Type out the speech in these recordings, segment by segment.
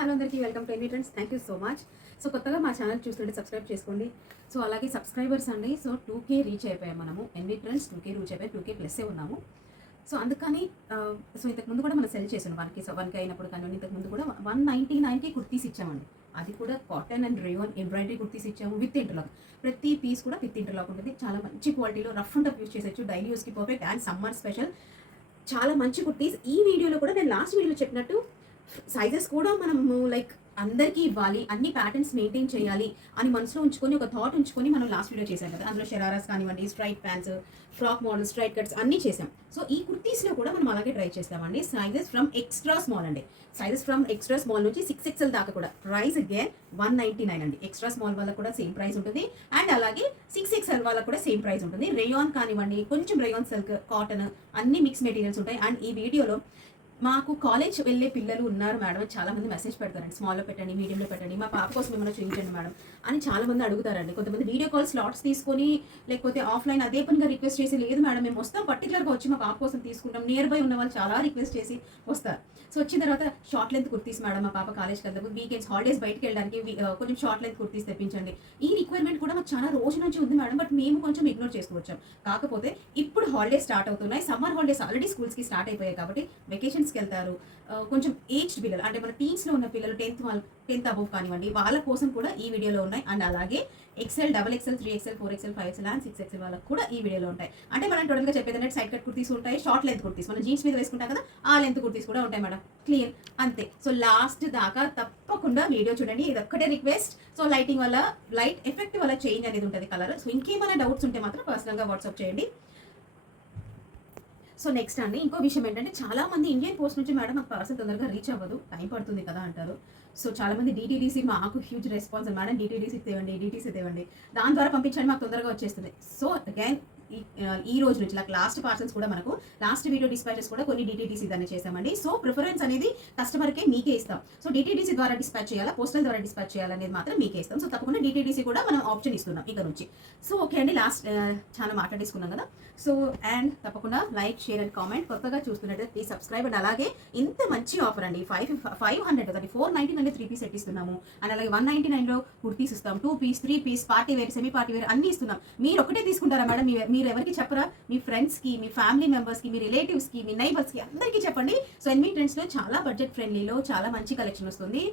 Hello అందరికీ welcome to NV trends. Thank you so much. So కొత్తగా మా channel చూస్తుంటే సబ్స్క్రైబ్ చేసుకోండి. సో అలాగే సబ్స్క్రైబర్స్ అండి. సో 2K రీచ్ అయిపోయాం మనము. ఎన్వి ట్రెండ్స్ 2K రీచ్ అయిపోయి 2K ప్లస్సే ఉన్నాము. సో అందుకని సో ఇంతకుముందు కూడా మనం సెల్ చేసాను 1K అయినప్పుడు కానీ ఇంతకుముందు కూడా 199కి కుర్తీస్ ఇచ్చామండి. అది కూడా cotton and rayon embroidery kurtis ఇచ్చాము విత్ ఇంటర్లాక్. ప్రతి పీస్ కూడా విత్ ఇంటర్లాక్ ఉంటుంది. చాలా మంచి క్వాలిటీలో రఫ్ అండ్ టఫ్ యూస్ చేసొచ్చు. డైలీ యూస్కి పర్ఫెక్ట్ అండ్ సమ్మర్ స్పెషల్ చాలా మంచి కుర్తీస్. ఈ వీడియోలో కూడా నేను లాస్ట్ వీడియోలో చెప్పినట్టు సైజెస్ కూడా మనము లైక్ అందరికీ ఇవ్వాలి, అన్ని ప్యాటర్న్స్ మెయింటైన్ చేయాలి అని మనసులో ఉంచుకొని ఒక థాట్ ఉంచుకొని మనం లాస్ట్ వీడియో చేసాం కదా. అందులో షరారాస్ కానివ్వండి, straight pants, frock model, straight cuts అన్నీ చేసాం. సో ఈ కుర్తీస్లో కూడా మనం అలాగే ట్రై చేస్తామండి. సైజెస్ ఫ్రమ్ ఎక్స్ట్రా స్మాల్ అండి. సైజెస్ ఫ్రమ్ ఎక్స్ట్రా స్మాల్ నుంచి 6XL దాకా కూడా. ప్రైస్ అగైన్ 199 అండి. ఎక్స్ట్రా స్మాల్ వాళ్ళకు కూడా సేమ్ ప్రైస్ ఉంటుంది అండ్ అలాగే 6XL వాళ్ళకు కూడా సేమ్ ప్రైస్ ఉంటుంది. రేయాన్ కానివ్వండి, కొంచెం రేయాన్ సిల్క్, కాటన్ అన్ని మిక్స్ మెటీరియల్స్ ఉంటాయి. అండ్ ఈ వీడియోలో మాకు కాలేజ్ వెళ్ళే పిల్లలు ఉన్నారు మేడం, చాలా మంది మెసేజ్ పెడతారండి. స్మాల్లో పెట్టండి, మీడియంలో పెట్టండి, మా పాప కోసం ఏమైనా చూపించండి మేడం అని చాలా మంది అడుగుతారండి. కొంతమంది వీడియో కాల్ స్లాట్స్ తీసుకొని లేకపోతే ఆఫ్లైన్ అదే పనిగా రిక్వెస్ట్ చేసి, లేదు మేడం మేము వస్తాం పర్టికులర్గా వచ్చి మా పాప కోసం తీసుకుంటాం, నియర్ బై ఉన్న వాళ్ళు చాలా రిక్వెస్ట్ చేసి వస్తారు. సో వచ్చిన తర్వాత షార్ట్ లెంత్ కుర్తీస్ మేడం, మా పాప కాలేజ్కి వెళ్తాము, వీకెండ్స్ హాలిడేస్ బయటకు వెళ్ళడానికి కొంచెం షార్ట్ లెంత్ కుర్తీస్ తెప్పించండి. ఈ రిక్వైర్మెంట్ కూడా మాకు చాలా రోజు నుంచి ఉంది మేడం, బట్ మేము కొంచెం ఇగ్నోర్ చేస్తూ వచ్చాం. కాకపోతే ఇప్పుడు హాలిడేస్ స్టార్ట్ అవుతున్నాయి. సమ్మర్ హాలిడేస్ ఆల్రెడీ స్కూల్స్కి స్టార్ట్ అయిపోయాయి కాబట్టి వెకేషన్స్కి వెళ్తారు. కొంచెం ఏజ్డ్ పిల్లలు అంటే మన టీన్స్లో ఉన్న పిల్లలు 10th అబోవ్ కానివ్వండి, వాళ్ళ కోసం కూడా ఈ వీడియోలో ఉన్నాయి. అండ్ అలాగే XL, XXL, 3XL, 4XL, 5XL and 6XL వాళ్ళకి కూడా ఈ వీడియోలో ఉంటాయి. అంటే మనం టోటల్గా చెప్పేదంటే సైడ్ కట్ కుర్తీస్ ఉంటాయి, షార్ట్ లెంత్ కుర్తీస్ మనం జీన్స్ మీద వేసుకుంటాం కదా, ఆ లెంత్ కుర్తీస్ కూడా ఉంటాయి మేడం. క్లియర్ అంతే. సో లాస్ట్ దాకా తప్పకుండా వీడియో చూడండి. ఇది ఒక్కటే రిక్వెస్ట్. సో లైటింగ్ వల్ల లైట్ ఎఫెక్ట్ వల్ల చేంజ్ అనేది ఉంటుంది కలర్. సో ఇంకేమైనా డౌట్స్ ఉంటే మాత్రం పర్సనల్గా వాట్సాప్ చేయండి. సో నెక్స్ట్ అండి, ఇంకో విషయం ఏంటంటే చాలా మంది ఇండియన్ పోస్ట్ నుంచి మేడం మాకు పార్సల్ తొందరగా రీచ్ అవ్వదు, టైం పడుతుంది కదా అంటారు. సో చాలా మంది DTDC మాకు huge response madam, DTDC తేవండి, DTC తేవండి, దాని ద్వారా పంపించండి మాకు తొందరగా వచ్చేస్తుంది. సో అగైన్ ఈ రోజు నుంచి లైక్ లాస్ట్ పార్సల్స్ కూడా మనకు లాస్ట్ వీడియో డిస్పాచెస్ కూడా కొన్ని DTDC దాన్ని చేసామండి. సో ప్రిఫరెన్స్ అనేది కస్టమర్కే మీకే ఇస్తాం. సో DTDC ద్వారా డిస్పాచ్ చేయాలా, పోస్టల్ ద్వారా డిస్పాచ్ చేయాలనేది మాత్రం మీకే ఇస్తాం. సో తప్పకుండా DTDC కూడా మనం ఆప్షన్ ఇస్తున్నాం ఇక నుంచి. సో ఓకే అండి, లాస్ట్ చాలా మాట్లాడేసుకున్నాం కదా. సో అండ్ తప్పకుండా లైక్, షేర్ అండ్ కామెంట్. కొత్తగా చూస్తున్నట్టు ప్లీజ్ సబ్స్క్రైబ్. అండ్ అలాగే ఇంత మంచి ఆఫర్ అండి, 500 అది 499 3 పీస్ సెట్ ఇస్తున్నాము. అండ్ అలాగే 199లో కుర్తీస్ ఇస్తాం, 2 piece, 3 piece, party wear, semi party wear అన్ని ఇస్తున్నాం. మీరు ఒకటే తీసుకుంటారా మేడం? మీరు ఎవరికి చెప్పరా? మీ ఫ్రెండ్స్కి, మీ ఫ్యామిలీ మెంబర్స్కి, మీ రిలేటివ్స్కి, మీ నైబర్స్కి అందరికీ చెప్పండి. సో ఎన్వి ట్రెండ్స్లో చాలా బడ్జెట్ ఫ్రెండ్లీలో చాలా మంచి కలెక్షన్ వస్తుంది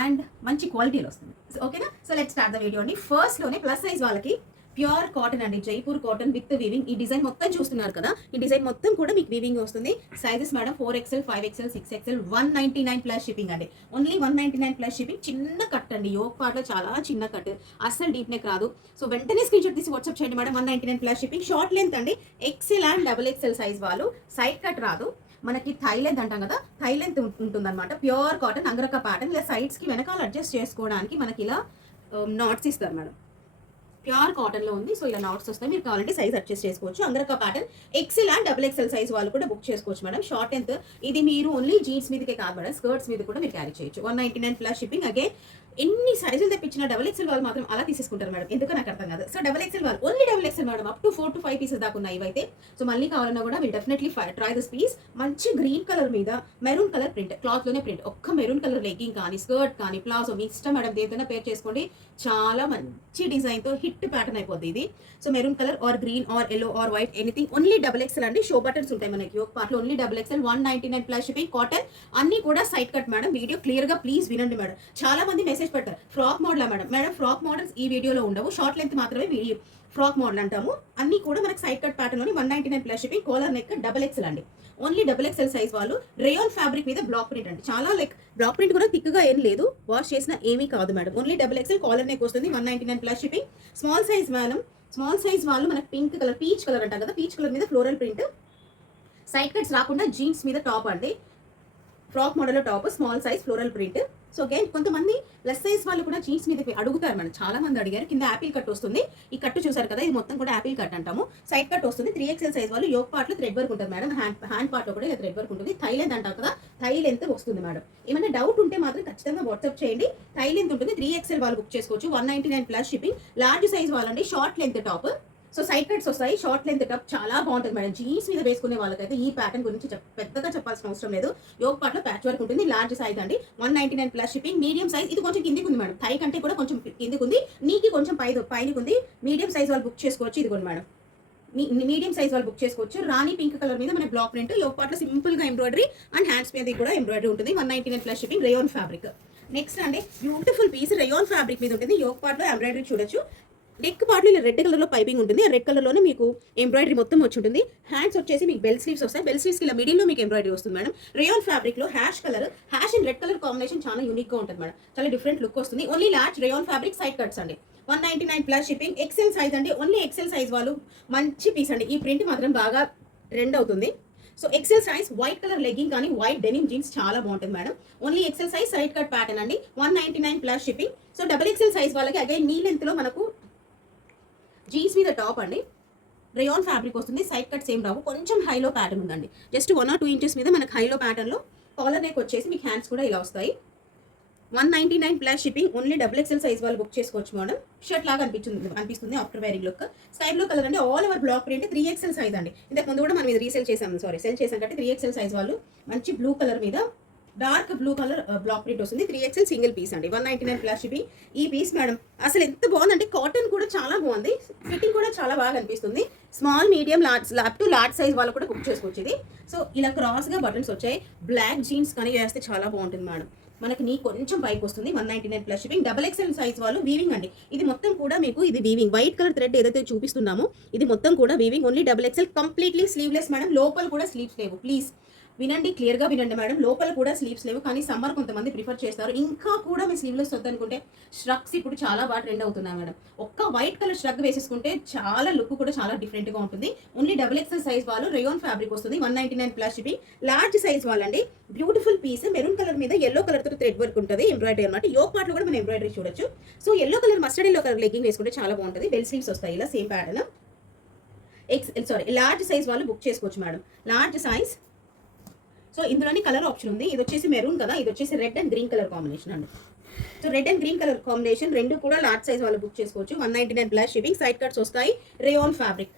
అండ్ మంచి క్వాలిటీలో వస్తుంది. ఓకేనా? So let's start the video అండి. ఫస్ట్లోనే ప్లస్ సైజ్ వాళ్ళకి ప్యూర్ కాటన్ అండి, జైపూర్ కాటన్ విత్ వీవింగ్. ఈ డిజైన్ మొత్తం చూస్తున్నారు కదా, ఈ డిజైన్ మొత్తం కూడా మీకు వీవింగ్ వస్తుంది. Sizes madam 4XL, 5XL, 6XL, 199 plus shipping అండి. Only 199 plus shipping. చిన్న కట్ అండి, యోక్ పార్ట్లో చాలా చిన్న కట్, అస్సలు డీప్ నెక్ రాదు. సో వెంటనే స్క్రీన్ షాట్ తీసి వాట్సాప్ చేయండి madam. 199 plus shipping. Short length అండి, XL అండ్ XXL సైజ్ వాళ్ళు. సైడ్ కట్ రాదు మనకి, థై లెంత్ అంటాం కదా, థై లెంత్ ఉంటుంది అనమాట. Pure cotton angrakha pattern. ఇలా సైడ్స్కి వెనకాల అడ్జస్ట్ చేసుకోవడానికి మనకి ఇలా నాట్స్ ఇస్తారు మేడం. ప్యూర్ కాటన్లో ఉంది. సో ఇలా నాట్స్ వస్తాయి, మీరు కావాలంటే సైజ్ అడ్జస్ట్ చేసుకోవచ్చు. Angrakha pattern XL and XXL size వాళ్ళు కూడా బుక్ చేసుకోవచ్చు మేడం. షార్ట్ లెంత్ ఇది మీరు ఓన్లీ జీన్స్ మీదకే కాదు మేడం, స్కర్ట్స్ మీద కూడా మీరు క్యారీ చేయొచ్చు. 199 ప్లస్ షిప్పింగ్. అగైన్ ఎన్ని సైజులు తెప్పించిన XXL వాళ్ళు మాత్రం అలా తీసేసుకుంటారు మేడం, ఎందుకు నాకు అర్థం కాదు. సో XXL వాళ్ళు only XXL madam, up to 4 to 5 pieces దాకా ఉన్నాయి ఇవైతే. సో మళ్ళీ కావాలన్నా కూడా will definitely try this piece. మంచి గ్రీన్ కలర్ మీద మెరూన్ కలర్ ప్రింట్, క్లాత్లోనే ప్రింట్. ఒక్క మెరూన్ కలర్ లెగ్గింగ్ కానీ, స్కర్ట్ కానీ, ప్లాజో మీ ఇష్టం మేడం, దేనితోనే పేర్ చేసుకోండి. చాలా మంచి డిజైన్తో హిట్ ప్యాటర్న్ అయిపోద్ది ఇది. So maroon colour or green or yellow or white anything. Only XXL అండి. షో బటన్స్ ఉంటాయి మనకి ఒక పార్ట్లో. Only XXL, 199 plus shipping. Cotton అన్ని కూడా సైడ్ కట్ మేడం. వీడియో క్లియర్గా ప్లీజ్ వినండి మేడం. చాలా మంది మెసేజ్ పెడతారు frock model madam. Frock models ఈ వీడియోలో ఉండవు, షార్ట్ లెంత్ మాత్రమే వీడియో ఫ్రాక్ మోడల్ అంటాము. అన్ని కూడా మనకి సైడ్ కట్ ప్యాటర్న్లోని 199 plus shipping. Collar neck XXL అండి. ఓన్లీ XXL సైజ్ వాళ్ళు. రేయాన్ ఫ్యాబ్రిక్ మీద బ్లాక్ ప్రింట్ అండి. చాలా లైక్ బ్లాక్ ప్రింట్ కూడా థిక్గా ఏం లేదు, వాష్ చేసిన ఏమీ కాదు madam. Only XXL. Collar neck వస్తుంది, 199 plus shipping. Small size madam, small size వాళ్ళు మనకి పింక్ కలర్, పీచ్ కలర్ అంటారు కదా, పీచ్ కలర్ మీద ఫ్లోరల్ ప్రింట్. సైడ్ కట్స్ రాకుండా జీన్స్ మీద టాప్ అండి, ఫ్రాక్ మోడల్లో top, small size floral print. So again కొంతమంది ప్లస్ సైజ్ వాళ్ళు కూడా జీన్స్ మీద అడుగుతారు మేడం, చాలా మంది అడిగారు. కింద యాపిల్ కట్ వస్తుంది, ఈ కట్ చూసారు కదా, ఇది మొత్తం కూడా యాపిల్ కట్ అంటాము. సైడ్ కట్ వస్తుంది. 3XL సైజ్ వాళ్ళు. యోక్ పార్ట్లో థ్రెడ్ వర్క్ ఉంటుంది మేడం, హ్యాండ్ పార్ట్లో కూడా ఇలా థ్రెడ్ వర్క్ ఉంటుంది. థై లెంత్ అంటారు కదా, థై లెంత్ వస్తుంది మేడం. ఏమైనా డౌట్ ఉంటే మాత్రం ఖచ్చితంగా వాట్సాప్ చేయండి. థై లెంత్ ఉంటుంది. 3XL వాళ్ళు బుక్ చేసుకోవచ్చు, 199 ప్లస్ షిప్పింగ్. లార్జ్ సైజ్ వాళ్ళండి, short length top. So side cuts వస్తాయి, షార్ట్ లెంత్ టాప్ చాలా బాగుంటుంది మేడం. జీన్స్ మీద వేసుకునే వాళ్ళకైతే ఈ ప్యాటర్న్ గురించి పెద్దగా చెప్పాల్సిన అవసరం లేదు. యోగ్ పార్ట్ లో ప్యాచ్ వర్క్ ఉంటుంది. లార్జ్ సైజ్ అండి, 199 ప్లస్ షిప్పింగ్. మీడియం సైజ్ ఇది కొంచెం కిందికి ఉంది మేడం, థై కంటే కూడా కొంచెం కిందికి ఉంది, నీకి కొంచెం పైనకి ఉంది. మీడియం సైజ్ వాళ్ళు బుక్ చేసుకోవచ్చు. ఇదిగోండి మేడం, మీడియం సైజ్ వాళ్ళు బుక్ చేసుకోవచ్చు. రాణి పింక్ కలర్ మీద మన బ్లాక్ ప్రింట్, యోగ్ పార్ట్ లో సింపుల్ గా ఎంబ్రాయిడరీ అండ్ హ్యాండ్స్ మీద కూడా ఎంబ్రాయిడరీ ఉంటుంది. 199 plus shipping, rayon fabric. Next అండి బ్యూటిఫుల్ పీస్ రేయాన్ ఫ్యాబ్రిక్ మీద ఉంటుంది. యోగ్ పార్ట్ లో ఎంబ్రాయిడరీ చూడొచ్చు. నెక్ పార్ట్లో ఇలా రెడ్ కలర్లో పైపింగ్ ఉంటుంది. ఆ రెడ్ కలర్లోనే మీకు ఎంబ్రాయిడరీ మొత్తం వచ్చి ఉంటుంది. హ్యాండ్స్ వచ్చేసి మీకు బెల్ స్లీవ్స్ వస్తాయి. బెల్ స్లీవ్స్కి ఇలా మిడిల్లో మీకు ఎంబ్రాయిడరీ వస్తుంది మేడం. రేయాన్ ఫ్యాబ్రిక్లో hash and red colour combination చాలా యూనిక్గా ఉంటుంది మేడం. చాలా డిఫరెంట్ లుక్ వస్తుంది. Only large rayon fabric, side cuts అండి. 199 ప్లస్ షిప్పింగ్. ఎక్సెల్ సైజ్ అండి, ఓన్లీ ఎక్సెల్ సైజ్ వాళ్ళు మంచి పీస్ అండి. ఈ ప్రింట్ మాత్రం బాగా ట్రెండ్ అవుతుంది. So XL size white colour legging కానీ వైట్ డెనిమ్ జీన్స్ చాలా బాగుంటుంది madam. Only XL size, side cut pattern అండి. 199 plus shipping. So double XL size వాళ్ళకి అగైన్ నీ లెంత్లో మనకు జీన్స్ మీద టాప్ అండి. రేయాన్ ఫ్యాబ్రిక్ వస్తుంది. సైడ్ కట్ సేమ్ రావు, కొంచెం హైలో ప్యాటర్న్ ఉందండి. జస్ట్ 1 or 2 ఇంచెస్ మీద మనకు హైలో ప్యాటర్న్లో కాలర్ నెక్ వచ్చేసి మీకు హ్యాండ్స్ కూడా ఇలా వస్తాయి. 199 plus shipping. Only double XL size వాళ్ళు బుక్ చేసుకోవచ్చు మేడం. షర్ట్ లాగా అనిపిస్తుంది after wearing look. Sky blue colour అండి, all over black print. 3XL size అండి. ఇంతకు ముందు కూడా మనం ఇది సెల్ చేసాం కాబట్టి 3XL సైజ్ వాళ్ళు మంచి బ్లూ కలర్ మీద dark blue colour black print వస్తుంది. 3XL సింగిల్ పీస్ అండి. 199 ప్లస్ షిప్పింగ్. ఈ పీస్ మేడం అసలు ఎంత బాగుందంటే, కాటన్ కూడా చాలా బాగుంది, ఫిట్టింగ్ కూడా చాలా బాగా అనిపిస్తుంది. Small, medium, large to large size వాళ్ళు కూడా బుక్ చేసుకోవచ్చు ఇది. సో ఇలా క్రాస్గా బటన్స్ వచ్చాయి. బ్లాక్ జీన్స్ కానీ వేస్తే చాలా బాగుంటుంది మేడం. మనకి నీ కొంచెం పైకి వస్తుంది. 199 plus shipping. Double XL size వాళ్ళు వీవింగ్ అండి. ఇది మొత్తం కూడా మీకు ఇది వీవింగ్. వైట్ కలర్ థ్రెడ్ ఏదైతే చూపిస్తున్నామో ఇది మొత్తం కూడా weaving. Only double XL, completely sleeveless madam. లోపల కూడా స్లీవ్స్ లేవు. ప్లీజ్ వినండి, క్లియర్గా వినండి మేడం. లోపల కూడా స్లీవ్స్ లేవు, కానీ సమ్మర్ కొంతమంది ప్రిఫర్ చేస్తారు. ఇంకా కూడా మీ స్లీవ్లెస్ వద్దనుకుంటే ష్రగ్స్ ఇప్పుడు చాలా బాగా ట్రెండ్ అవుతున్నాయి మేడం. ఒక్క వైట్ కలర్ ష్రగ్ వేసేసుకుంటే చాలా లుక్ కూడా చాలా డిఫరెంట్గా ఉంటుంది. ఓన్లీ డబుల్ ఎక్సెల్ సైజ్ వాళ్ళు రేయాన్ ఫ్యాబ్రిక్ వస్తుంది. 199 ప్లస్ షిప్పింగ్. లార్జ్ సైజ్ వాళ్ళండి. బ్యూటిఫుల్ పీస్, మెరూన్ కలర్ మీద ఎల్లో కలర్ తో థ్రెడ్ వర్క్ ఉంటుంది, ఎంబ్రాయిడరీ అనమాట. యోగ్ పార్ట్ లో కూడా మనం ఎంబ్రాయిడరీ చూడొచ్చు. So yellow colour, mustard yellow colour legging వేసుకుంటే చాలా బాగుంటుంది. బెల్ స్లీవ్స్ వస్తాయి ఇలా సేమ్ ప్యాటర్న్. లార్జ్ సైజ్ వాళ్ళు బుక్ చేసుకోవచ్చు మేడం. Large size. సో ఇందులోని కలర్ ఆప్షన్ ఉంది. ఇది వచ్చేసి మెరూన్ కదా, ఇది వచ్చేసి red and green colour combination అండి. So red and green colour combination రెండు కూడా లార్జ్ సైజ్ వాళ్ళు బుక్ చేసుకోవచ్చు. 199 ప్లస్ షిప్పింగ్. సైడ్ కట్స్ వస్తాయి. Rayon fabric,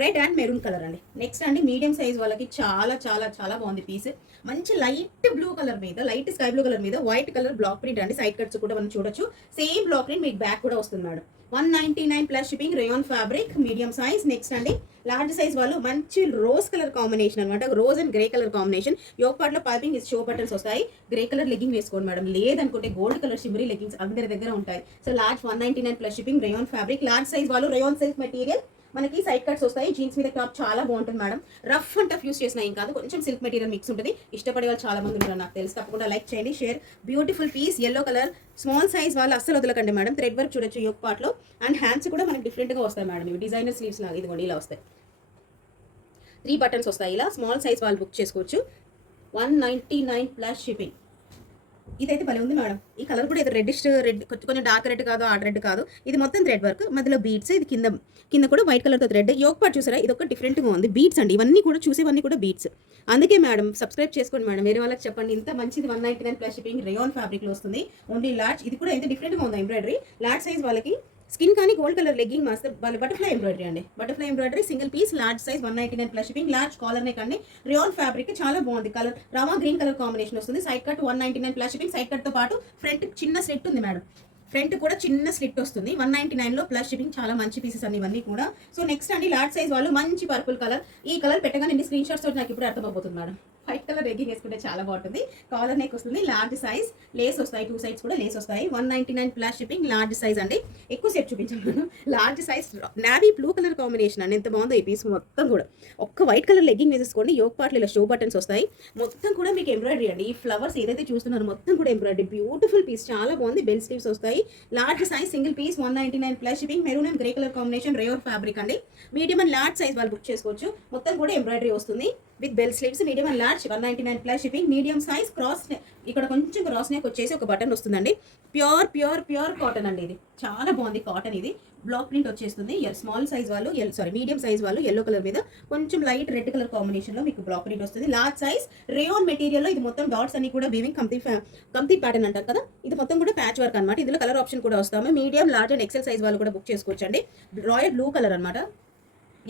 red and maroon colour అండి. నెక్స్ట్ అండి మీడియం సైజ్ వాళ్ళకి చాలా చాలా చాలా బాగుంది పీస్. మంచి లైట్ బ్లూ కలర్ మీద, లైట్ స్కై బ్లూ కలర్ మీద వైట్ కలర్ బ్లాక్ ప్రింట్ అండి. సైడ్ కట్స్ కూడా మనం చూడొచ్చు. సేమ్ బ్లాక్ ప్రింట్ మీకు బ్యాక్ కూడా వస్తుంది madam. 199 plus shipping. Rayon fabric, medium size. Next అండి లార్జ్ సైజ్ వాళ్ళు మంచి రోజ్ కలర్ కాంబినేషన్ అనమాట. Rose and grey colour combination. Yog part లో పైపింగ్ షో బటన్స్ వస్తాయి. గ్రే కలర్ లెగ్గింగ్ వేసుకోండి మేడం. లేదనుకుంటే గోల్డ్ కలర్ షిమ్మరీ లెగ్గింగ్స్ అందరి దగ్గర ఉంటాయి. So large 199 plus shipping. Rayon fabric. Large size వాళ్ళు రేయాన్ సిల్క్ మెటీరియల్. మనకి సైడ్ కట్స్ వస్తాయి. జీన్స్ మీద టాప్ చాలా బాగుంటుంది madam. Rough and tough use చేసిన ఏం కాదు, కొంచెం సిల్క్ మెటీరియల్ మిక్స్ ఉంటుంది. ఇష్టపడే వాళ్ళు చాలా మంది ఉంటారు నాకు తెలుసు. తప్పకుండా లైక్ చేయండి, share. Beautiful piece, yellow colour. Small size వాళ్ళు అస్సలు వదలకండి మేడం. థ్రెడ్ వర్క్ చూడొచ్చు యోగ్ పార్ట్ లో. అండ్ హ్యాండ్స్ కూడా మనకి డిఫరెంట్గా వస్తాయి మేడం. ఇవి డిజైనర్ స్లీవ్స్ లాగా ఇదిగోండి ఇలా వస్తాయి. 3 బటన్స్ వస్తాయి ఇలా. స్మాల్ సైజ్ వాళ్ళు బుక్ చేసుకోవచ్చు. 199 ప్లస్ షిప్పింగ్. ఇదైతే భలే ఉంది మేడం. ఈ కలర్ కూడా ఇది రెడ్, కొంచెం డార్క్ రెడ్ కాదు, ఆడ్ రెడ్ కాదు. ఇది మొత్తం థ్రెడ్ వర్క్, మధ్యలో బీడ్స్. ఇది కింద కూడా వైట్ కలర్తో థ్రెడ్. యోగ్ పార్ట్ చూసారా, ఇది ఒక డిఫరెంట్గా ఉంది. బీడ్స్ అండి, ఇవన్నీ కూడా చూసేవన్నీ కూడా బీడ్స్. అందుకే మేడం సబ్స్క్రైబ్ చేసుకోండి మేడం. వేరే వాళ్ళకి చెప్పండి. ఇంత మంచిది 199 ప్లస్ షిప్పింగ్. రేయాన్ ఫ్యాబ్రిక్లో వస్తుంది. Only large. ఇది కూడా ఎంత డిఫరెంట్గా ఉంది ఎంబ్రాయిడరీ. లార్జ్ సైజ్ వాళ్ళకి స్కిన్ కానీ గోల్డ్ కలర్ లెగ్గింగ్ మాస్టర్ వాళ్ళ బటర్ఫ్లై ఎంబ్రాయిడరీ అండి. Butterfly embroidery single piece. Large size 199 plus shipping. Large collar neck అండి. రేయాన్ ఫ్యాబ్రిక్ చాలా బాగుంది. Colour Rama green colour combination వస్తుంది. Side cut 199 plus shipping. Side cut తో పాటు ఫ్రంట్ చిన్న స్లిట్ ఉంది మేడం. ఫ్రంట్ కూడా చిన్న స్లిట్ వస్తుంది. 199 లో ప్లస్ షిప్పింగ్. చాలా మంచి పీసెస్ అన్ని ఇవన్నీ కూడా. సో నెక్స్ట్ అండి లార్జ్ సైజ్ వాళ్ళు మంచి పర్పుల్ కలర్. ఈ కలర్ పెట్టగానే ఎన్ని స్క్రీన్ షాట్స్ నాకు ఇప్పుడు అర్థమైపోతుంది మేడం. వైట్ కలర్ లెగ్గింగ్ వేసుకుంటే చాలా బాగుంటుంది. కాలర్ నెక్ వస్తుంది. Large size. లేస్ వస్తాయి, 2 సైడ్స్ కూడా లేస్ వస్తాయి. 199 ప్లస్ షిప్పింగ్. లార్జ్ సైజ్ అండి. ఎక్కువ సేపు చూపించాను. Large size navy blue colour combination అండి. ఎంత బాగుందో ఈ పీస్ మొత్తం కూడా. ఒక్క వైట్ కలర్ లెగ్గింగ్ వేసేసుకోండి. యోగ్ పార్ట్లో ఇలా షో బటన్స్ వస్తాయి. మొత్తం కూడా మీకు ఎంబ్రాయిడరీ అండి. ఈ ఫ్లవర్స్ ఏదైతే చూస్తున్నారో మొత్తం కూడా ఎంబ్రాయిడరీ. బ్యూటిఫుల్ పీస్, చాలా బాగుంది. బెల్ స్లీవ్స్ వస్తాయి. Large size single piece. 199 plus shipping. Maroon and grey colour combination. Rayon fabric అండి. మీడియం అండ్ లార్జ్ సైజ్ వాళ్ళు బుక్ చేసుకోవచ్చు. మొత్తం కూడా ఎంబ్రాయిడరీ వస్తుంది with bell sleeves. Medium and large 199 plus shipping. Medium size. Cross ఇక్కడ కొంచెం cross neck వచ్చేసి ఒక బటన్ వస్తుందండి. ప్యూర్ కాటన్ అండి. ఇది చాలా బాగుంది కాటన్. ఇది బ్లాక్ ప్రింట్ వచ్చేస్తుంది. స్మాల్ సైజ్ వాళ్ళు మీడియం సైజ్ వాళ్ళు ఎల్లో కలర్ మీద కొంచెం లైట్ రెడ్ కలర్ కాంబినేషన్ లో మీకు బ్లాక్ ప్రింట్ వస్తుంది. లార్జ్ సైజ్ రేయాన్ మెటీరియల్ లో ఇది మొత్తం డాట్స్ అన్ని కూడా వీవింగ్ కంప్లీట్ ప్యాటర్న్ అంటారు కదా. ఇది మొత్తం కూడా ప్యాచ్ వర్క్ అనమాట. ఇందులో కలర్ ఆప్షన్ కూడా వస్తాము. Medium, large and XL size వాళ్ళు కూడా బుక్ చేసుకోవచ్చు అండి. రాయల్ బ్లూ కలర్ అనమాట.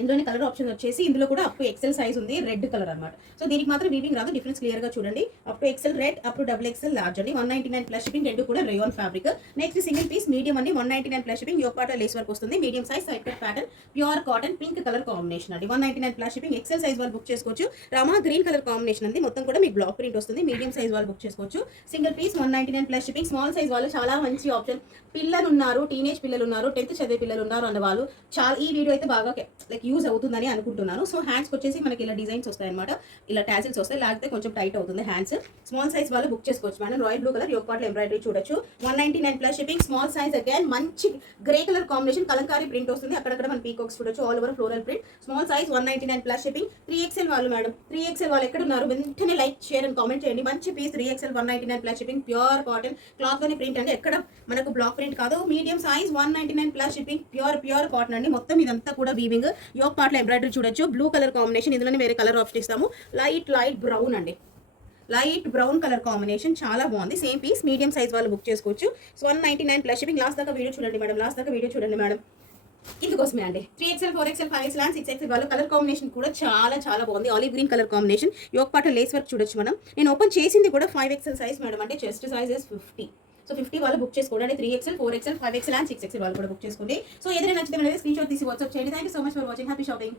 ఇందులోనే కలర్ ఆప్షన్ వచ్చేసి ఇందులో కూడా అప్ టు ఎక్సెల్ సైజ్ ఉంది, రెడ్ కలర్ అనమాట. సో దీనికి మాత్రం వీవింగ్ రాదు, డిఫరెన్స్ క్లియర్ గా చూడండి. Up to XL red, up to double XL large అండి. 199 ప్లస్ షిప్పింగ్, రెండు కూడా rayon fabric. Next single piece medium అండి, 199 plus shipping, yoke part lace work వస్తుంది. Medium size side cut pattern, pure cotton pink colour combination అండి. 199 plus shipping, XL size వాళ్ళు book చేసుకోవచ్చు. Rama green colour combination అండి, మొత్తం కూడా మీకు బ్లాక్ ప్రింట్ వస్తుంది. మీడియం సైజ్ వాళ్ళు బుక్ చేసుకోవచ్చు. Single piece 199 plus shipping. Small size వాళ్ళు చాలా మంచి ఆప్షన్. పిల్లలు ఉన్నారు, టీనేజ్ పిల్లలు ఉన్నారు, 10th చదివే పిల్లలు ఉన్నారు అన్న వాళ్ళు చాలా ఈ వీడియో అయితే బాగా లైక్ యూజ్ అవుతుందని అనుకుంటున్నాను. సో హ్యాండ్స్ వచ్చేసి మనకి ఇలా డిజైన్స్ వస్తాయి అనమాట, ఇలా టాజిల్స్ వస్తాయి, లేకపోతే కొంచెం టైట్ అవుతుంది హ్యాండ్స్. స్మాల్ సైజ్ వాళ్ళు బుక్ చేసుకోవచ్చు madam. Royal blue colour yoke part embroidery చూడొచ్చు. 199 plus shipping. Small size again మంచి grey colour combination, Kalamkari print వస్తుంది. అక్కడక్కడ మన పీకాక్స్ చూడొచ్చు, all over floral print. Small size 199 plus shipping. 3XL వాళ్ళు మేడం, 3XL వాళ్ళు ఎక్కడ ఉన్నారు వెంటనే లైక్ షేర్ అండ్ కామెంట్ చేయండి. మంచి piece 3XL 199 plus shipping, pure cotton cloth లోని ప్రింట్ అండి, ఎక్కడ మనకు బ్లాక్ ప్రింట్ కాదు. Medium size 199 plus shipping, pure cotton అండి. మొత్తం ఇదంతా కూడా వీవింగ్. యోక్ పార్ట్ లో ఎంబ్రాయిడరీ చూడొచ్చు. బ్లూ కలర్ కాంబినేషన్, ఇందులోనే వేరే కలర్ ఆప్షన్ ఇస్తాము. లైట్ బ్రౌన్ అండి, లైట్ బ్రౌన్ కలర్ కాంబినేషన్ చాలా బాగుంది. సేమ్ పీస్ మీడియం సైజ్ వాళ్ళు బుక్ చేసుకోవచ్చు. 199 ప్లస్ షిప్పింగ్. లాస్ట్ దాకా వీడియో చూడండి మేడం, లాస్ట్ దాకా వీడియో చూడండి మేడం. ఇందుకోసమే అండి 3XL 4XL 5XL and 6XL వాళ్ళు కలర్ కాంబినేషన్ కూడా చాలా బాగుంది. Olive green colour combination, yoke part lace work చూడొచ్చు మనం. నేను ఓపెన్ చేసింది కూడా 5XL సైజ్ మేడం, అంటే చెస్ట్ సైజ్ 50. సో 50 వాళ్ళు బుక్ చేసుకోండి. అంటే 3XL 4XL 5XL and 6XL వాళ్ళు కూడా బుక్ చేసుకోండి. సో ఏదైనా నచ్చితే స్క్రీన్ షాట్ తీసి వాట్సాప్ చేయండి. Thank you so much for watching. Happy shopping.